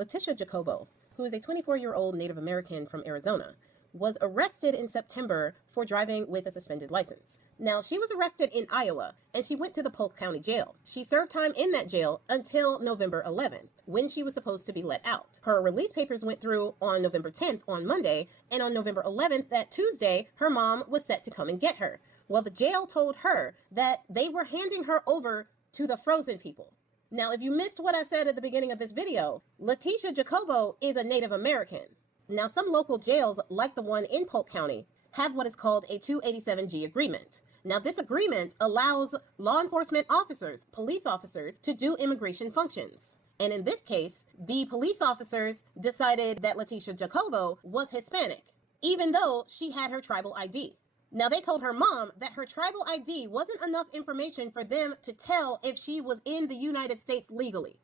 Letitia Jacobo, who is a 24-year-old Native American from Arizona, was arrested in September for driving with a suspended license. Now, she was arrested in Iowa, and she went to the Polk County Jail. She served time in that jail until November 11th, when she was supposed to be let out. Her release papers went through on November 10th, on Monday, and on November 11th, that Tuesday, her mom was set to come and get her. Well, the jail told her that they were handing her over to the frozen people. Now, if you missed what I said at the beginning of this video, Letitia Jacobo is a Native American. Now, some local jails, like the one in Polk County, have what is called a 287G agreement. Now, this agreement allows law enforcement officers, police officers, to do immigration functions. And in this case, the police officers decided that Letitia Jacobo was Hispanic, even though she had her tribal ID. Now, they told her mom that her tribal ID wasn't enough information for them to tell if she was in the United States legally.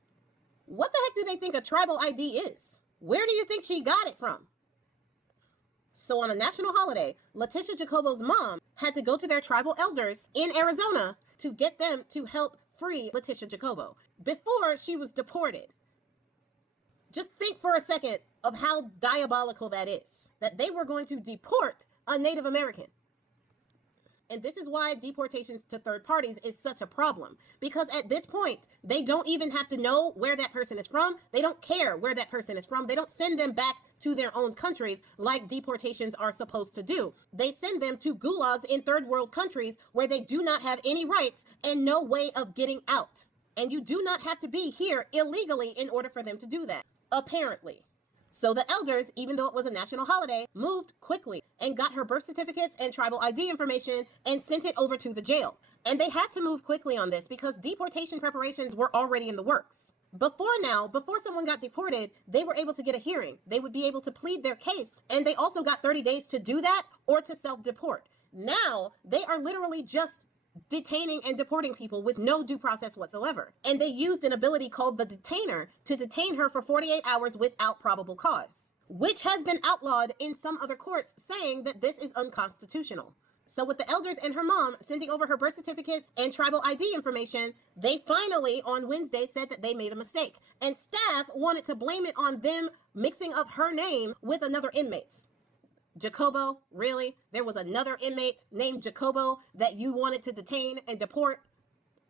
What the heck do they think a tribal ID is? Where do you think she got it from? So on a national holiday, Letitia Jacobo's mom had to go to their tribal elders in Arizona to get them to help free Letitia Jacobo before she was deported. Just think for a second of how diabolical that is, that they were going to deport a Native American. And this is why deportations to third parties is such a problem. Because at this point, they don't even have to know where that person is from. They don't care where that person is from. They don't send them back to their own countries like deportations are supposed to do. They send them to gulags in third world countries where they do not have any rights and no way of getting out. And you do not have to be here illegally in order for them to do that, apparently. So the elders, even though it was a national holiday, moved quickly and got her birth certificates and tribal ID information and sent it over to the jail. And they had to move quickly on this because deportation preparations were already in the works. Before someone got deported, they were able to get a hearing. They would be able to plead their case, and they also got 30 days to do that or to self-deport. Now, they are literally just detaining and deporting people with no due process whatsoever. And they used an ability called the detainer to detain her for 48 hours without probable cause, which has been outlawed in some other courts, saying that this is unconstitutional. So with the elders and her mom sending over her birth certificates and tribal ID information, they finally on Wednesday said that they made a mistake. And staff wanted to blame it on them mixing up her name with another inmate's. Jacobo, really? There was another inmate named Jacobo that you wanted to detain and deport?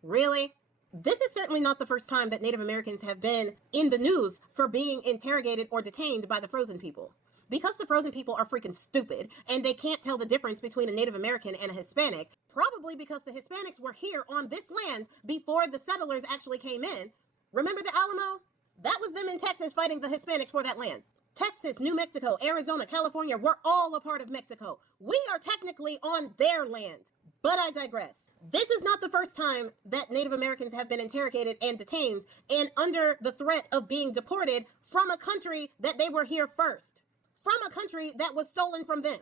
Really? This is certainly not the first time that Native Americans have been in the news for being interrogated or detained by the frozen people. Because the frozen people are freaking stupid and they can't tell the difference between a Native American and a Hispanic, probably because the Hispanics were here on this land before the settlers actually came in. Remember the Alamo? That was them in Texas fighting the Hispanics for that land. Texas, New Mexico, Arizona, California, we're all a part of Mexico. We are technically on their land. But I digress. This is not the first time that Native Americans have been interrogated and detained and under the threat of being deported from a country that they were here first. From a country that was stolen from them.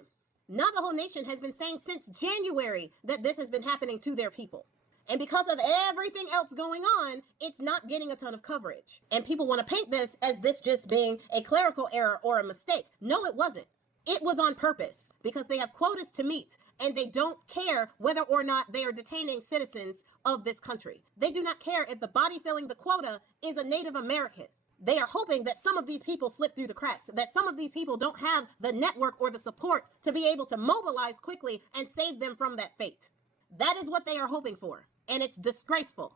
Navajo Nation has been saying since January that this has been happening to their people. And because of everything else going on, it's not getting a ton of coverage. And people want to paint this as this just being a clerical error or a mistake. No, it wasn't. It was on purpose because they have quotas to meet and they don't care whether or not they are detaining citizens of this country. They do not care if the body filling the quota is a Native American. They are hoping that some of these people slip through the cracks, that some of these people don't have the network or the support to be able to mobilize quickly and save them from that fate. That is what they are hoping for. And it's disgraceful.